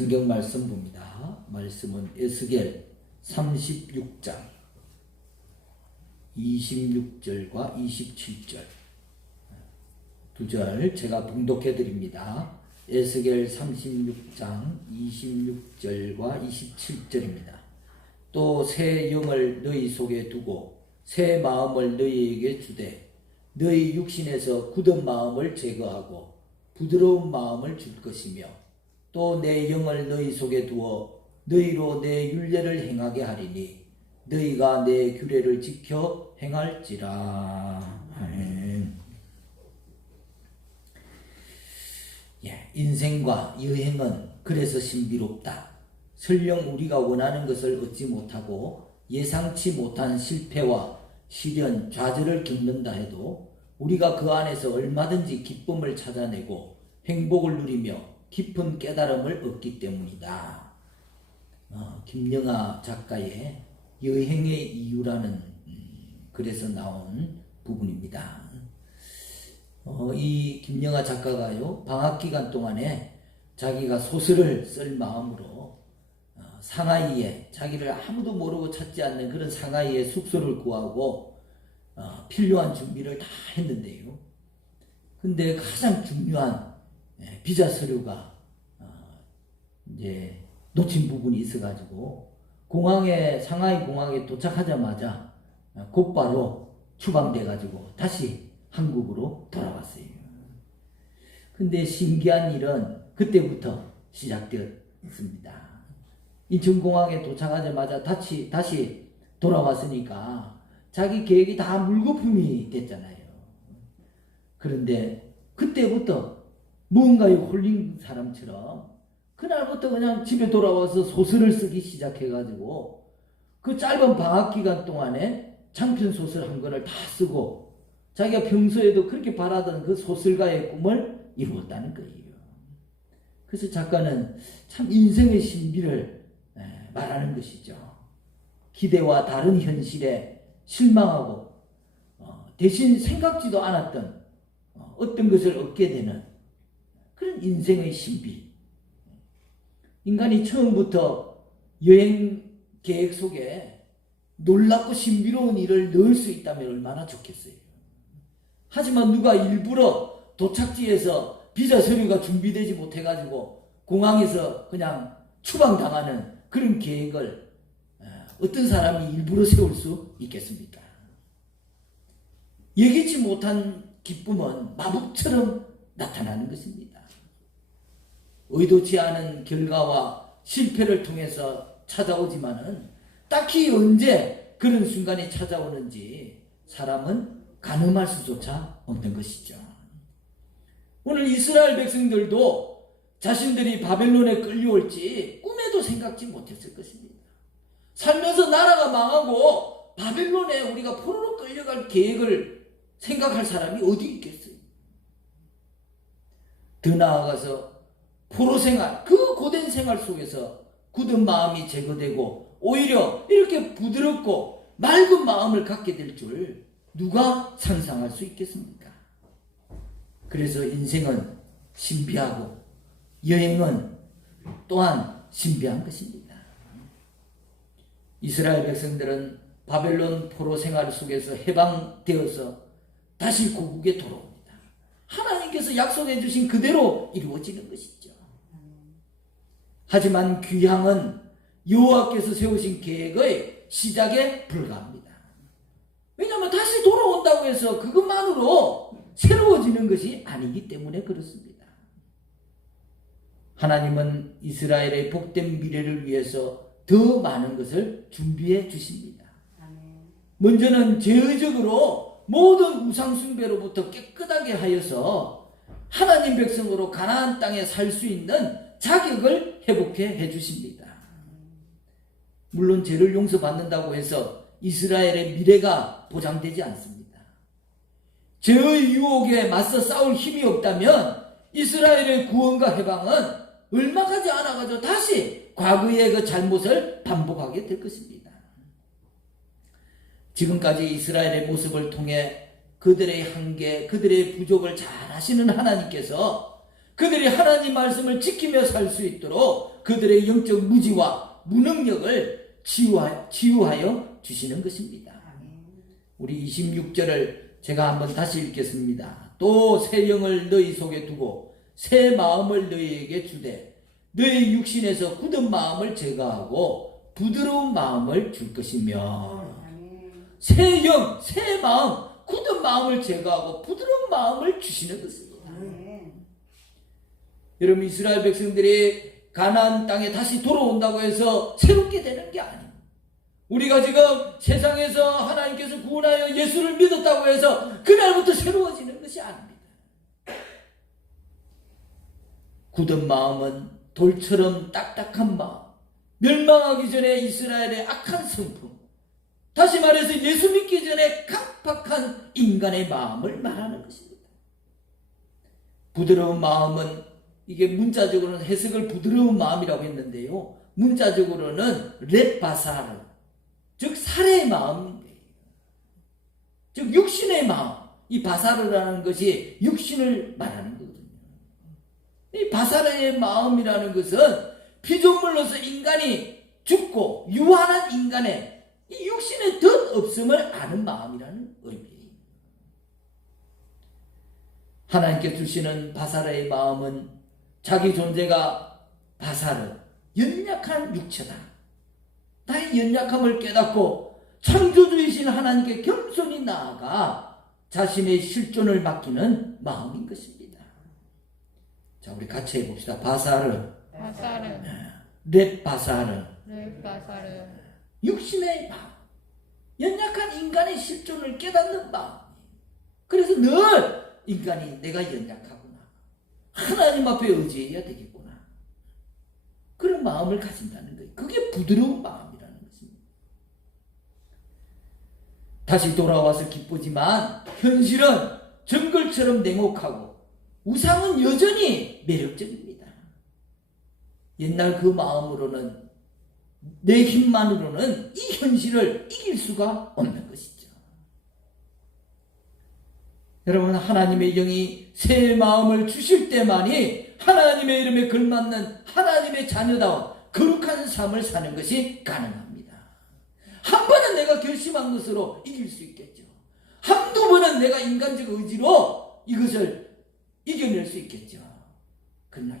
성경 말씀 봅니다. 말씀은 에스겔 36장 26절과 27절 두 절 제가 봉독해 드립니다. 에스겔 36장 26절과 27절입니다. 또 새 영을 너희 속에 두고 새 마음을 너희에게 주되 너희 육신에서 굳은 마음을 제거하고 부드러운 마음을 줄 것이며 또 내 영을 너희 속에 두어 너희로 내 율례를 행하게 하리니 너희가 내 규례를 지켜 행할지라. 아멘. 인생과 여행은 그래서 신비롭다. 설령 우리가 원하는 것을 얻지 못하고 예상치 못한 실패와 시련, 좌절을 겪는다 해도 우리가 그 안에서 얼마든지 기쁨을 찾아내고 행복을 누리며 깊은 깨달음을 얻기 때문이다. 김영하 작가의 여행의 이유라는 글에서 나온 부분입니다. 이 김영하 작가가요, 방학기간 동안에 자기가 소설을 쓸 마음으로 상하이에, 자기를 아무도 모르고 찾지 않는 그런 상하이에 숙소를 구하고 필요한 준비를 다 했는데요. 근데 가장 중요한 비자 서류가 이제 놓친 부분이 있어가지고 상하이 공항에 도착하자마자 곧바로 추방돼가지고 다시 한국으로 돌아왔어요. 근데 신기한 일은 그때부터 시작되었습니다. 인천공항에 도착하자마자 다시 돌아왔으니까 자기 계획이 다 물거품이 됐잖아요. 그런데 그때부터 뭔가에 홀린 사람처럼 그날부터 그냥 집에 돌아와서 소설을 쓰기 시작해가지고 그 짧은 방학기간 동안에 장편 소설 한 권을 다 쓰고 자기가 평소에도 그렇게 바라던 그 소설가의 꿈을 이루었다는 거예요. 그래서 작가는 참 인생의 신비를 말하는 것이죠. 기대와 다른 현실에 실망하고 대신 생각지도 않았던 어떤 것을 얻게 되는 그런 인생의 신비. 인간이 처음부터 여행 계획 속에 놀랍고 신비로운 일을 넣을 수 있다면 얼마나 좋겠어요. 하지만 누가 일부러 도착지에서 비자 서류가 준비되지 못해가지고 공항에서 그냥 추방당하는 그런 계획을 어떤 사람이 일부러 세울 수 있겠습니까? 예기치 못한 기쁨은 마법처럼 나타나는 것입니다. 의도치 않은 결과와 실패를 통해서 찾아오지만은 딱히 언제 그런 순간이 찾아오는지 사람은 가늠할 수조차 없는 것이죠. 오늘 이스라엘 백성들도 자신들이 바벨론에 끌려올지 꿈에도 생각지 못했을 것입니다. 살면서 나라가 망하고 바벨론에 우리가 포로로 끌려갈 계획을 생각할 사람이 어디 있겠어요? 더 나아가서 포로 생활, 그 고된 생활 속에서 굳은 마음이 제거되고 오히려 이렇게 부드럽고 맑은 마음을 갖게 될 줄 누가 상상할 수 있겠습니까? 그래서 인생은 신비하고 여행은 또한 신비한 것입니다. 이스라엘 백성들은 바벨론 포로 생활 속에서 해방되어서 다시 고국에 돌아옵니다. 하나님께서 약속해 주신 그대로 이루어지는 것이죠. 하지만 귀향은 여호와께서 세우신 계획의 시작에 불과합니다. 왜냐하면 다시 돌아온다고 해서 그것만으로 새로워지는 것이 아니기 때문에 그렇습니다. 하나님은 이스라엘의 복된 미래를 위해서 더 많은 것을 준비해 주십니다. 먼저는 제의적으로 모든 우상숭배로부터 깨끗하게 하여서 하나님 백성으로 가나안 땅에 살 수 있는 자격을 회복해 해주십니다. 물론 죄를 용서받는다고 해서 이스라엘의 미래가 보장되지 않습니다. 죄의 유혹에 맞서 싸울 힘이 없다면 이스라엘의 구원과 해방은 얼마 가지 않아가지고 다시 과거의 그 잘못을 반복하게 될 것입니다. 지금까지 이스라엘의 모습을 통해 그들의 한계, 그들의 부족을 잘 아시는 하나님께서 그들이 하나님 말씀을 지키며 살 수 있도록 그들의 영적 무지와 무능력을 치유하여 주시는 것입니다. 우리 26절을 제가 한번 다시 읽겠습니다. 또 새 영을 너희 속에 두고 새 마음을 너희에게 주되 너희 육신에서 굳은 마음을 제거하고 부드러운 마음을 줄 것이며, 새 영, 새 마음, 굳은 마음을 제거하고 부드러운 마음을 주시는 것입니다. 여러분, 이스라엘 백성들이 가나안 땅에 다시 돌아온다고 해서 새롭게 되는 게 아니에요. 우리가 지금 세상에서 하나님께서 구원하여 예수를 믿었다고 해서 그날부터 새로워지는 것이 아닙니다. 굳은 마음은 돌처럼 딱딱한 마음, 멸망하기 전에 이스라엘의 악한 성품, 다시 말해서 예수 믿기 전에 강팍한 인간의 마음을 말하는 것입니다. 부드러운 마음은, 이게 문자적으로는 해석을 부드러운 마음이라고 했는데요, 문자적으로는 렛바사르, 즉 살의 마음이에요. 즉 육신의 마음. 이 바사르라는 것이 육신을 말하는 거거든요. 이 바사르의 마음이라는 것은 피조물로서 인간이 죽고 유한한 인간의 이 육신의 덧 없음을 아는 마음이라는 의미예요. 하나님께 주시는 바사르의 마음은 자기 존재가 바사르, 연약한 육체다, 나의 연약함을 깨닫고 창조주이신 하나님께 겸손히 나아가 자신의 실존을 맡기는 마음인 것입니다. 자, 우리 같이 해봅시다. 바사르, 렛바사르, 육신의 마음, 연약한 인간의 실존을 깨닫는 마음. 그래서 늘 인간이 내가 연약하구나, 하나님 앞에 의지해야 되겠구나, 그런 마음을 가진다는 거예요. 그게 부드러운 마음이라는 것입니다. 다시 돌아와서 기쁘지만 현실은 정글처럼 냉혹하고 우상은 여전히 매력적입니다. 옛날 그 마음으로는, 내 힘만으로는 이 현실을 이길 수가 없는 것이죠. 여러분, 하나님의 영이 새 마음을 주실 때만이 하나님의 이름에 걸맞는 하나님의 자녀다운 거룩한 삶을 사는 것이 가능합니다. 한 번은 내가 결심한 것으로 이길 수 있겠죠. 한두 번은 내가 인간적 의지로 이것을 이겨낼 수 있겠죠. 그러나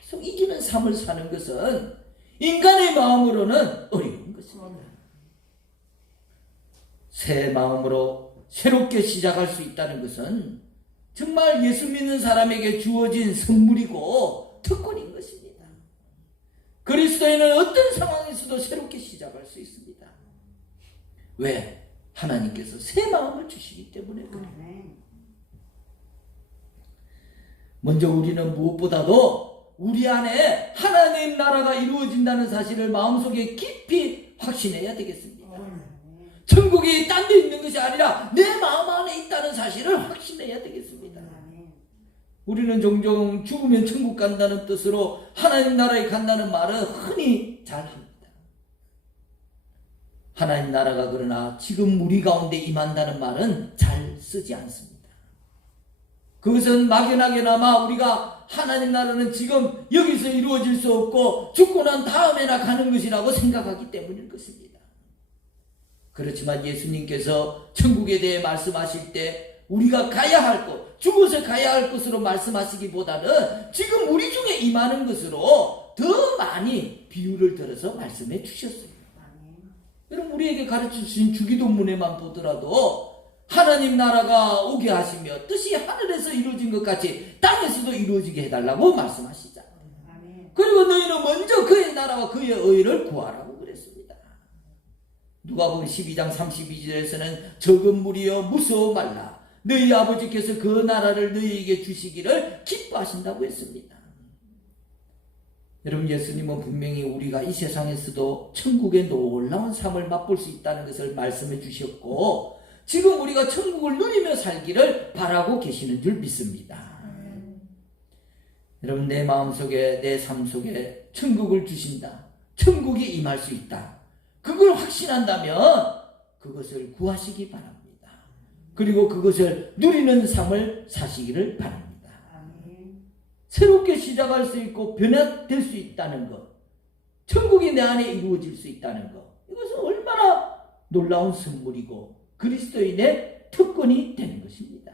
계속 이기는 삶을 사는 것은 인간의 마음으로는 어려운 것입니다. 새 마음으로 새롭게 시작할 수 있다는 것은 정말 예수 믿는 사람에게 주어진 선물이고 특권인 것입니다. 그리스도인은 어떤 상황에서도 새롭게 시작할 수 있습니다. 왜? 하나님께서 새 마음을 주시기 때문에 그래요. 먼저 우리는 무엇보다도 우리 안에 하나님 나라가 이루어진다는 사실을 마음속에 깊이 확신해야 되겠습니다. 천국이 딴 데 있는 것이 아니라 내 마음 안에 있다는 사실을 확신해야 되겠습니다. 우리는 종종 죽으면 천국 간다는 뜻으로 하나님 나라에 간다는 말을 흔히 잘 합니다. 하나님 나라가 그러나 지금 우리 가운데 임한다는 말은 잘 쓰지 않습니다. 그것은 막연하게나마 우리가 하나님 나라는 지금 여기서 이루어질 수 없고 죽고 난 다음에나 가는 것이라고 생각하기 때문일 것입니다. 그렇지만 예수님께서 천국에 대해 말씀하실 때 우리가 가야 할 것, 죽어서 가야 할 것으로 말씀하시기보다는 지금 우리 중에 임하는 것으로 더 많이 비유를 들어서 말씀해 주셨어요. 여러분, 우리에게 가르쳐 주신 주기도문에만 보더라도 하나님 나라가 오게 하시며 뜻이 하늘에서 이루어진 것 같이 땅에서도 이루어지게 해달라고 말씀하시잖아요. 그리고 너희는 먼저 그의 나라와 그의 의를 구하라고 그랬습니다. 누가복음 12장 32절에서는 적은 무리여 무서워 말라, 너희 아버지께서 그 나라를 너희에게 주시기를 기뻐하신다고 했습니다. 여러분, 예수님은 분명히 우리가 이 세상에서도 천국의 놀라운 삶을 맛볼 수 있다는 것을 말씀해 주셨고, 지금 우리가 천국을 누리며 살기를 바라고 계시는 줄 믿습니다. 여러분, 내 마음속에, 내 삶 속에 천국을 주신다, 천국이 임할 수 있다, 그걸 확신한다면 그것을 구하시기 바랍니다. 그리고 그것을 누리는 삶을 사시기를 바랍니다. 새롭게 시작할 수 있고 변화될 수 있다는 것, 천국이 내 안에 이루어질 수 있다는 것, 이것은 얼마나 놀라운 선물이고 그리스도인의 특권이 되는 것입니다.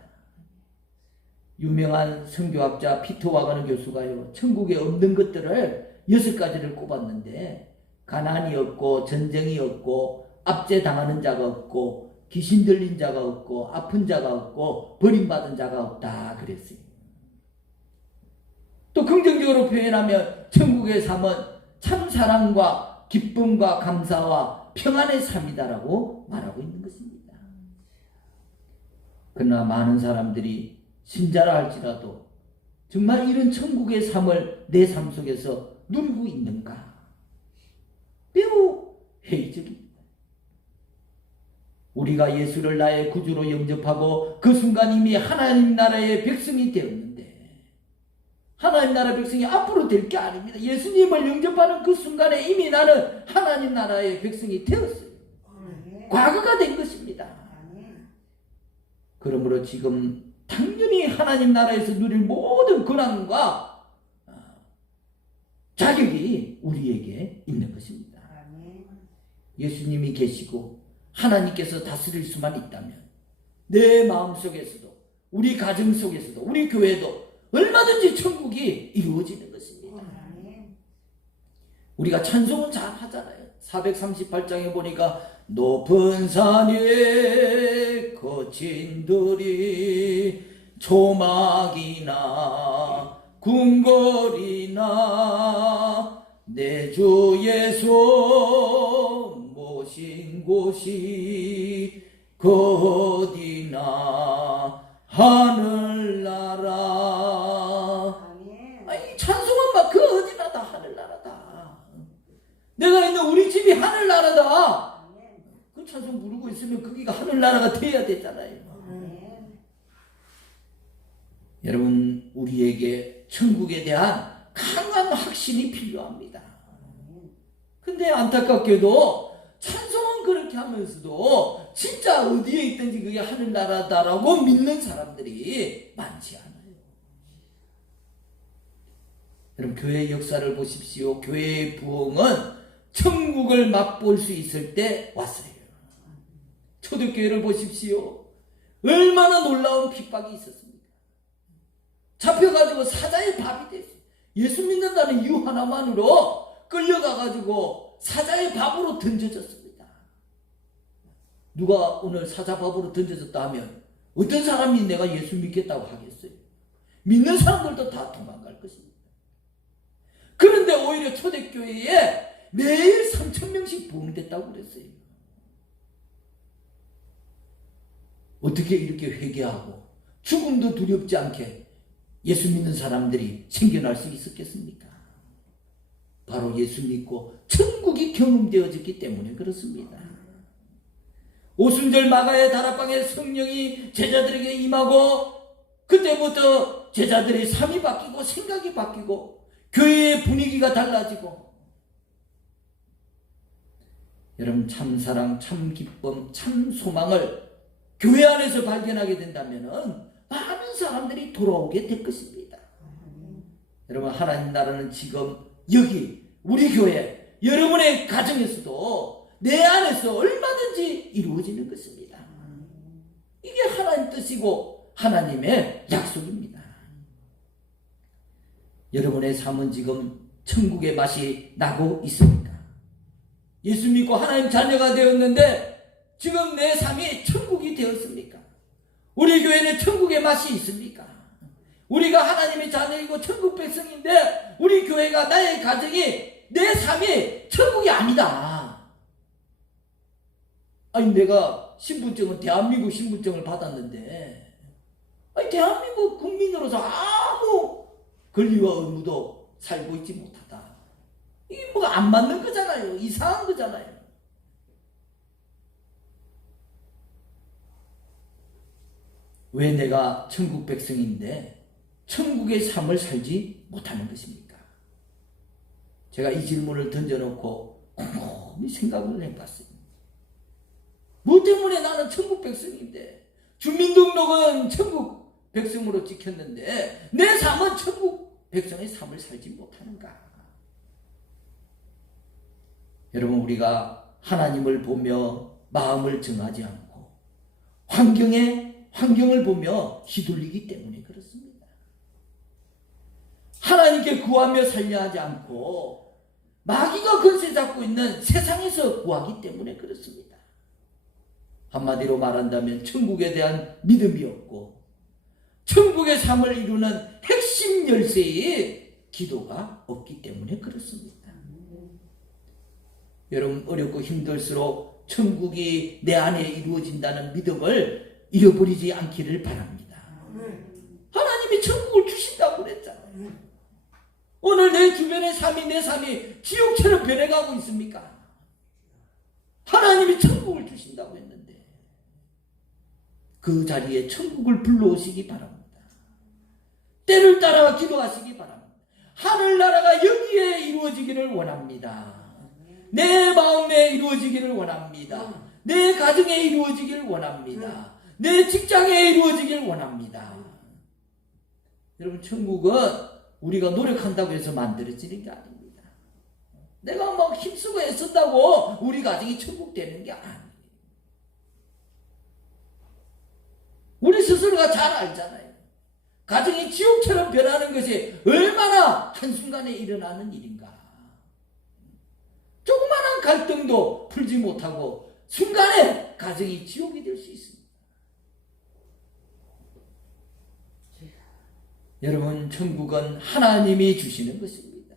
유명한 선교학자 피터 와가는 교수가요, 천국에 없는 것들을 6가지를 꼽았는데, 가난이 없고 전쟁이 없고 압제당하는 자가 없고 귀신 들린 자가 없고 아픈 자가 없고 버림받은 자가 없다 그랬어요. 또 긍정적으로 표현하면 천국의 삶은 참 사랑과 기쁨과 감사와 평안의 삶이다라고 말하고 있는 것입니다. 그러나 많은 사람들이 신자라 할지라도 정말 이런 천국의 삶을 내 삶 속에서 누리고 있는가? 매우 회의적입니다. 우리가 예수를 나의 구주로 영접하고 그 순간 이미 하나님 나라의 백성이 되었는데, 하나님 나라 백성이 앞으로 될 게 아닙니다. 예수님을 영접하는 그 순간에 이미 나는 하나님 나라의 백성이 되었어요. 과거가 된 것입니다. 그러므로 지금 당연히 하나님 나라에서 누릴 모든 권한과 자격이 우리에게 있는 것입니다. 예수님이 계시고 하나님께서 다스릴 수만 있다면 내 마음속에서도, 우리 가정 속에서도, 우리 교회도 얼마든지 천국이 이루어지는 것입니다. 우리가 찬송은 잘 하잖아요. 438장에 보니까 높은 산에 거친 들이 조막이나 궁궐이나 내 주 예수 모신 곳이 어디나 하늘나라. 아니, 찬송은 막 그 어디나 다 하늘나라다. 내가 있는 우리 집이 하늘나라다. 그 찬송 부르고 있으면 거기가 하늘나라가 돼야 되잖아요. 여러분, 우리에게 천국에 대한 강한 확신이 필요합니다. 근데 안타깝게도 찬송은 그렇게 하면서도 진짜 어디에 있든지 그게 하늘나라다라고 믿는 사람들이 많지 않아요. 여러분, 교회의 역사를 보십시오. 교회의 부흥은 천국을 맛볼 수 있을 때 왔어요. 초대교회를 보십시오. 얼마나 놀라운 핍박이 있었습니까? 잡혀가지고 사자의 밥이 됐어요. 예수 믿는다는 이유 하나만으로 끌려가가지고 사자의 밥으로 던져졌습니다. 누가 오늘 사자밥으로 던져졌다 하면 어떤 사람이 내가 예수 믿겠다고 하겠어요? 믿는 사람들도 다 도망갈 것입니다. 그런데 오히려 초대교회에 매일 3,000명씩 부흥됐다고 그랬어요. 어떻게 이렇게 회개하고 죽음도 두렵지 않게 예수 믿는 사람들이 생겨날 수 있었겠습니까? 바로 예수 믿고 천국이 경험되어졌기 때문에 그렇습니다. 오순절 마가의 다락방에 성령이 제자들에게 임하고 그때부터 제자들의 삶이 바뀌고 생각이 바뀌고 교회의 분위기가 달라지고, 여러분, 참 사랑, 참 기쁨, 참 소망을 교회 안에서 발견하게 된다면 많은 사람들이 돌아오게 될 것입니다. 여러분, 하나님 나라는 지금 여기 우리 교회, 여러분의 가정에서도 내 안에서 얼마든지 이루어지는 것입니다. 이게 하나님 뜻이고 하나님의 약속입니다. 여러분의 삶은 지금 천국의 맛이 나고 있습니까? 예수 믿고 하나님 자녀가 되었는데 지금 내 삶이 천국이 되었습니까? 우리 교회는 천국의 맛이 있습니까? 우리가 하나님의 자녀이고 천국 백성인데 우리 교회가, 나의 가정이, 내 삶이 천국이 아니다. 아니, 내가 신분증은 대한민국 신분증을 받았는데, 아니, 대한민국 국민으로서 아무 권리와 의무도 살고 있지 못하다. 이게 뭐가 안 맞는 거잖아요. 이상한 거잖아요. 왜 내가 천국 백성인데 천국의 삶을 살지 못하는 것입니까? 제가 이 질문을 던져놓고 곰곰이 생각을 해봤어요. 뭐 때문에 나는 천국 백성인데, 주민등록은 천국 백성으로 찍혔는데 내 삶은 천국 백성의 삶을 살지 못하는가? 여러분, 우리가 하나님을 보며 마음을 정하지 않고 환경을 보며 휘둘리기 때문에 그렇습니다. 하나님께 구하며 살려 하지 않고 마귀가 권세 잡고 있는 세상에서 구하기 때문에 그렇습니다. 한마디로 말한다면 천국에 대한 믿음이 없고 천국의 삶을 이루는 핵심 열쇠의 기도가 없기 때문에 그렇습니다. 여러분, 어렵고 힘들수록 천국이 내 안에 이루어진다는 믿음을 잃어버리지 않기를 바랍니다. 하나님이 천국을 주신다고 그랬잖아요. 오늘 내 주변의 삶이, 내 삶이 지옥처럼 변해가고 있습니까? 하나님이 천국을 주신다고 했는데 그 자리에 천국을 불러오시기 바랍니다. 때를 따라 기도하시기 바랍니다. 하늘나라가 여기에 이루어지기를 원합니다. 내 마음에 이루어지기를 원합니다. 내 가정에 이루어지기를 원합니다. 내 직장에 이루어지기를 원합니다. 여러분, 천국은 우리가 노력한다고 해서 만들어지는 게 아닙니다. 내가 막 힘쓰고 애쓴다고 우리 가정이 천국 되는 게 아니에요. 우리 스스로가 잘 알잖아요. 가정이 지옥처럼 변하는 것이 얼마나 한순간에 일어나는 일인가. 조그마한 갈등도 풀지 못하고 순간에 가정이 지옥이 될 수 있습니다. 여러분, 천국은 하나님이 주시는 것입니다.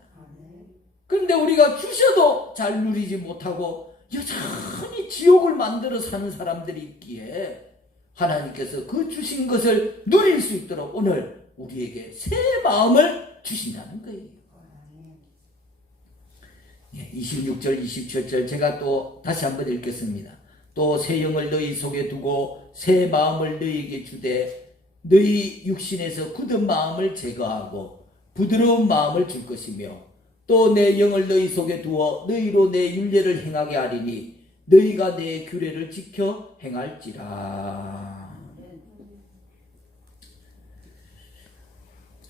그런데 우리가 주셔도 잘 누리지 못하고 여전히 지옥을 만들어 사는 사람들이 있기에 하나님께서 그 주신 것을 누릴 수 있도록 오늘 우리에게 새 마음을 주신다는 거예요. 26절 27절 제가 또 다시 한번 읽겠습니다. 또 새 영을 너희 속에 두고 새 마음을 너희에게 주되 너희 육신에서 굳은 마음을 제거하고 부드러운 마음을 줄 것이며 또 내 영을 너희 속에 두어 너희로 내 율례를 행하게 하리니 너희가 내 규례를 지켜 행할지라.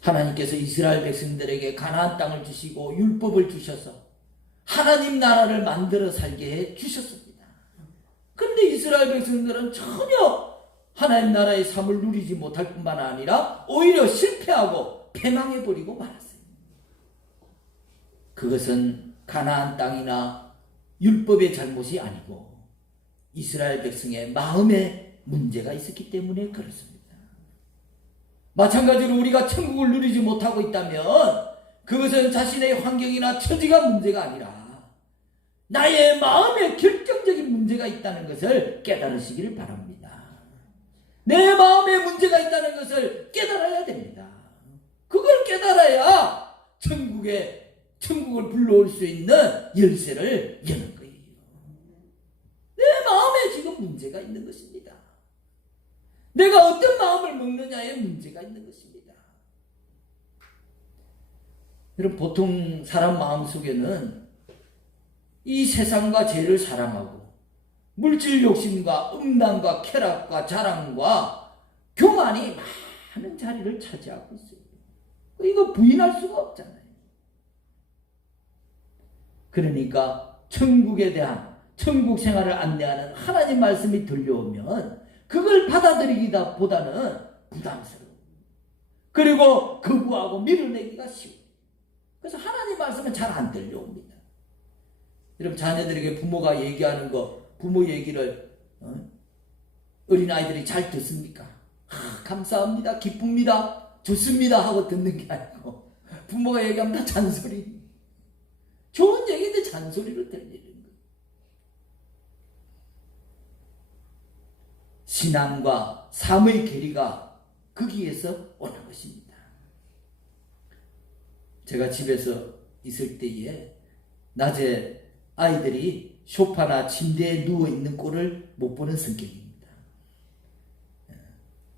하나님께서 이스라엘 백성들에게 가나안 땅을 주시고 율법을 주셔서 하나님 나라를 만들어 살게 해 주셨습니다. 그런데 이스라엘 백성들은 전혀 하나님 나라의 삶을 누리지 못할 뿐만 아니라 오히려 실패하고 패망해버리고 말았어요. 그것은 가나안 땅이나 율법의 잘못이 아니고 이스라엘 백성의 마음에 문제가 있었기 때문에 그렇습니다. 마찬가지로 우리가 천국을 누리지 못하고 있다면 그것은 자신의 환경이나 처지가 문제가 아니라 나의 마음에 결정적인 문제가 있다는 것을 깨달으시기를 바랍니다. 내 마음에 문제가 있다는 것을 깨달아야 됩니다. 그걸 깨달아야 천국을 불러올 수 있는 열쇠를 여는 거예요. 내 마음에 지금 문제가 있는 것입니다. 내가 어떤 마음을 먹느냐에 문제가 있는 것입니다. 여러분, 보통 사람 마음속에는 이 세상과 죄를 사랑하고 물질 욕심과 음란과 쾌락과 자랑과 교만이 많은 자리를 차지하고 있어요. 이거 부인할 수가 없잖아요. 그러니까 천국에 대한 천국 생활을 안내하는 하나님 말씀이 들려오면 그걸 받아들이기다 보다는 부담스러워. 그리고 거부하고 밀어내기가 쉬워. 그래서 하나님 말씀은 잘 안 들려옵니다. 여러분, 자녀들에게 부모가 얘기하는 거, 부모 얘기를 어린아이들이 잘 듣습니까? 감사합니다, 기쁩니다, 좋습니다 하고 듣는 게 아니고 부모가 얘기하면 다 잔소리. 좋은 얘기인데 잔소리로 들리는 거예요. 신앙과 삶의 괴리가 거기에서 오는 것입니다. 제가 집에서 있을 때에 낮에 아이들이 소파나 침대에 누워있는 꼴을 못 보는 성격입니다.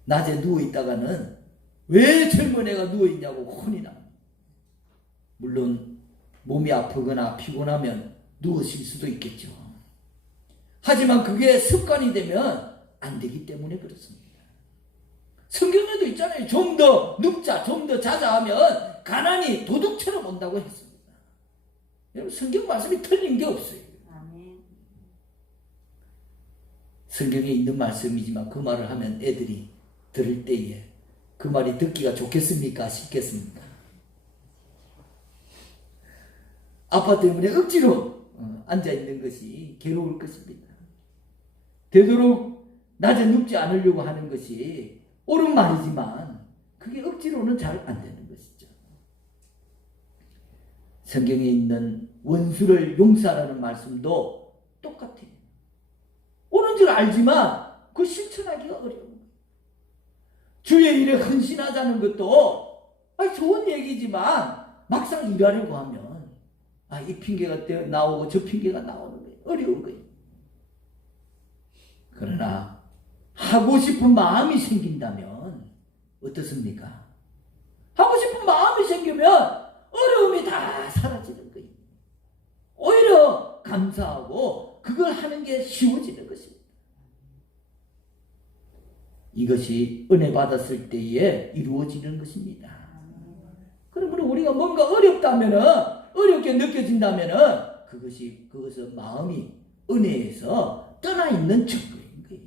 낮에 누워있다가는 왜 젊은 애가 누워있냐고 혼이 납니다. 물론 몸이 아프거나 피곤하면 누우실 수도 있겠죠. 하지만 그게 습관이 되면 안 되기 때문에 그렇습니다. 성경에도 때도 있잖아요. 좀 더 눕자, 좀 더 자자 하면 가난이 도둑처럼 온다고 했습니다. 여러분, 성경 말씀이 틀린 게 없어요. 성경에 있는 말씀이지만 그 말을 하면 애들이 들을 때에 그 말이 듣기가 좋겠습니까? 싶겠습니까? 아빠 때문에 억지로 앉아있는 것이 괴로울 것입니다. 되도록 낮에 눕지 않으려고 하는 것이 옳은 말이지만 그게 억지로는 잘 안 되는 것이죠. 성경에 있는 원수를 용서하라는 말씀도 똑같아요. 옳은 줄 알지만 그 실천하기가 어려운 거예요. 주의 일에 헌신하자는 것도 좋은 얘기지만 막상 일하려고 하면 이 핑계가 나오고 저 핑계가 나오는 거예요. 어려운 거예요. 그러나 하고 싶은 마음이 생긴다면 어떻습니까? 하고 싶은 마음이 생기면 어려움이 다 사라지는 거예요. 오히려 감사하고 그걸 하는 게 쉬워지는 것입니다. 이것이 은혜 받았을 때에 이루어지는 것입니다. 그러므로 우리가 뭔가 어렵게 느껴진다면은 그것은 마음이 은혜에서 떠나 있는 증거인 거예요.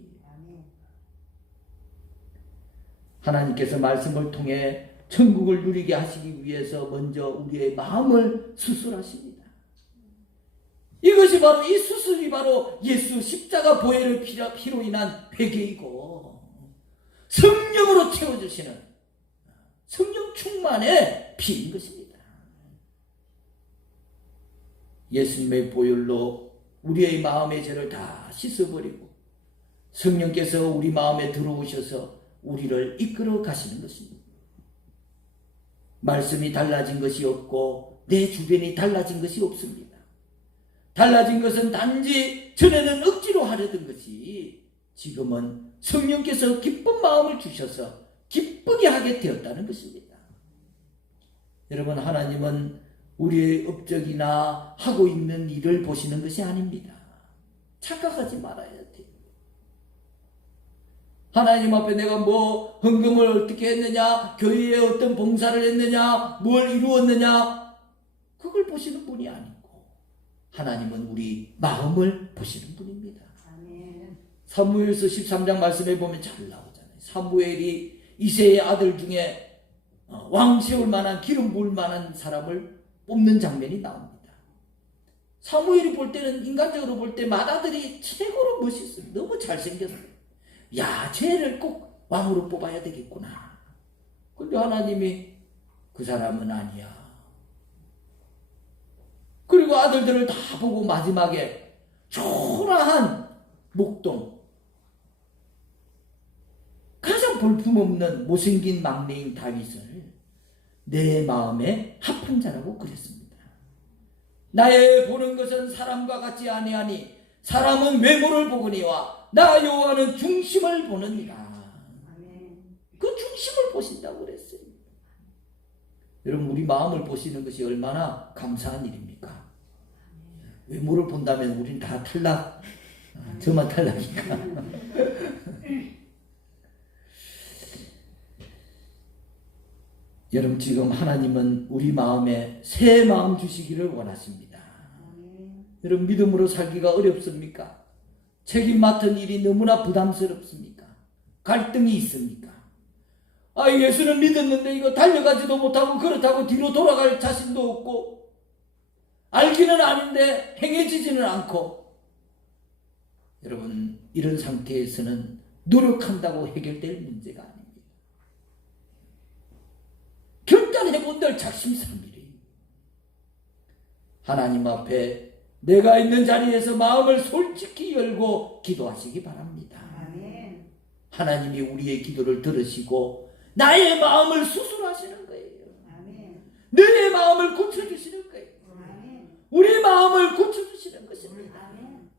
하나님께서 말씀을 통해 천국을 누리게 하시기 위해서 먼저 우리의 마음을 수술하십니다. 이것이 바로 이 수술이 바로 예수 십자가 보혈의 피로 인한 회개이고 성령으로 채워주시는 성령 충만의 피인 것입니다. 예수님의 보혈로 우리의 마음의 죄를 다 씻어버리고 성령께서 우리 마음에 들어오셔서 우리를 이끌어 가시는 것입니다. 말씀이 달라진 것이 없고 내 주변이 달라진 것이 없습니다. 달라진 것은 단지 전에는 억지로 하려던 것이 지금은 성령께서 기쁜 마음을 주셔서 기쁘게 하게 되었다는 것입니다. 여러분, 하나님은 우리의 업적이나 하고 있는 일을 보시는 것이 아닙니다. 착각하지 말아야 돼요. 하나님 앞에 내가 뭐 헌금을 어떻게 했느냐, 교회에 어떤 봉사를 했느냐, 뭘 이루었느냐, 그걸 보시는 분이 아니고 하나님은 우리 마음을 보시는 분입니다. 사무엘서 13장 말씀에 보면 잘 나오잖아요. 사무엘이 이새의 아들 중에 왕 세울 만한, 기름 부을 만한 사람을 뽑는 장면이 나옵니다. 사무엘이 볼 때는, 인간적으로 볼 때 맏아들이 최고로 멋있어요. 너무 잘생겼어요. 야, 쟤를 꼭 왕으로 뽑아야 되겠구나. 근데 하나님이 그 사람은 아니야. 그리고 아들들을 다 보고 마지막에 초라한 목동, 가장 볼품없는 못생긴 막내인 다윗을 내 마음에 합한 자라고 그랬습니다. 나의 보는 것은 사람과 같지 아니하니 사람은 외모를 보거니와 나 여호와는 중심을 보느니라. 그 중심을 보신다고 그랬어요. 여러분, 우리 마음을 보시는 것이 얼마나 감사한 일입니까? 외모를 본다면 우린 다 탈락. 저만 탈락이니까. 여러분, 지금 하나님은 우리 마음에 새 마음 주시기를 원하십니다. 여러분, 믿음으로 살기가 어렵습니까? 책임 맡은 일이 너무나 부담스럽습니까? 갈등이 있습니까? 예수는 믿었는데 이거 달려가지도 못하고 그렇다고 뒤로 돌아갈 자신도 없고 알기는 아는데 행해지지는 않고. 여러분, 이런 상태에서는 노력한다고 해결될 문제가 아닙니다. 결단해본들 작심삼일이에요. 하나님 앞에 내가 있는 자리에서 마음을 솔직히 열고 기도하시기 바랍니다. 아멘. 하나님이 우리의 기도를 들으시고 나의 마음을 수술하시는 거예요. 아멘. 너의 마음을 고쳐주시는 거예요. 아멘. 우리 마음을 고쳐주시는 것입니다. 아멘.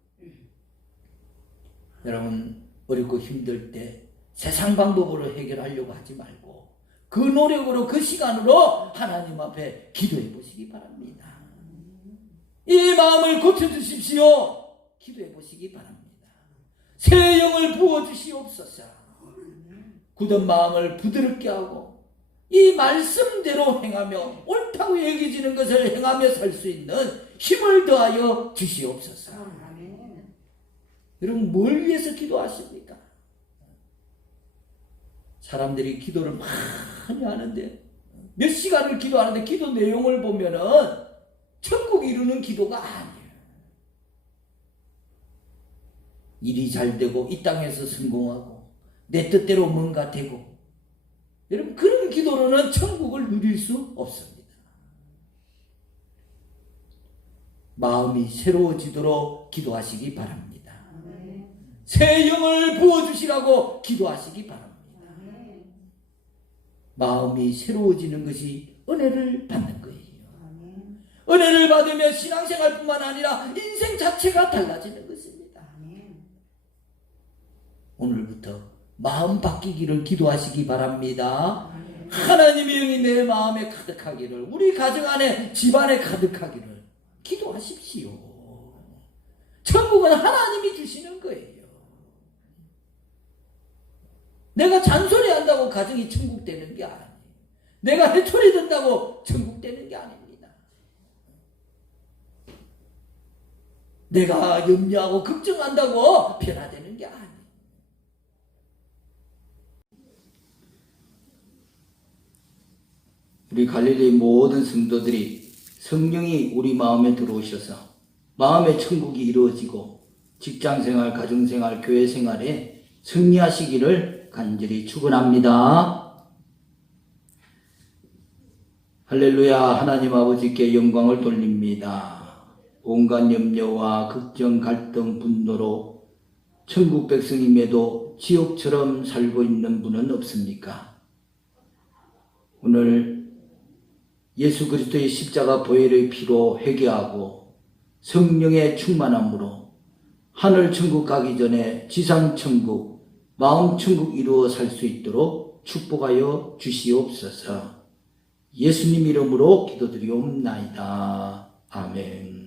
여러분, 어렵고 힘들 때 세상 방법으로 해결하려고 하지 말고 그 노력으로, 그 시간으로 하나님 앞에 기도해 보시기 바랍니다. 이 마음을 고쳐주십시오. 기도해 보시기 바랍니다. 새 영을 부어주시옵소서. 굳은 마음을 부드럽게 하고 이 말씀대로 행하며 옳다고 여겨지는 것을 행하며 살 수 있는 힘을 더하여 주시옵소서. 여러분, 뭘 위해서 기도하십니까? 사람들이 기도를 많이 하는데, 몇 시간을 기도하는데 기도 내용을 보면은 천국 이루는 기도가 아니에요. 일이 잘 되고 이 땅에서 성공하고 내 뜻대로 뭔가 되고, 여러분, 그런 기도로는 천국을 누릴 수 없습니다. 마음이 새로워지도록 기도하시기 바랍니다. 새 영을 부어주시라고 기도하시기 바랍니다. 마음이 새로워지는 것이 은혜를 받는 거예요. 은혜를 받으면 신앙생활뿐만 아니라 인생 자체가 달라지는 것입니다. 오늘부터 마음 바뀌기를 기도하시기 바랍니다. 하나님의 영이 내 마음에 가득하기를, 우리 가정 안에 집안에 가득하기를 기도하십시오. 천국은 하나님이 주시는 거예요. 내가 잔소리한다고 가정이 천국 되는 게 아니에요. 내가 해초리 든다고 천국 되는 게 아닙니다. 내가 염려하고 걱정한다고 변화되는 게 아니에요. 우리 갈릴리 모든 성도들이 성령이 우리 마음에 들어오셔서 마음의 천국이 이루어지고 직장생활, 가정생활, 교회생활에 승리하시기를 간절히 축원합니다. 할렐루야. 하나님 아버지께 영광을 돌립니다. 온갖 염려와 걱정, 갈등, 분노로 천국 백성임에도 지옥처럼 살고 있는 분은 없습니까? 오늘 예수 그리스도의 십자가 보혈의 피로 회개하고 성령의 충만함으로 하늘 천국 가기 전에 지상 천국, 마음 천국 이루어 살 수 있도록 축복하여 주시옵소서. 예수님 이름으로 기도드리옵나이다. 아멘.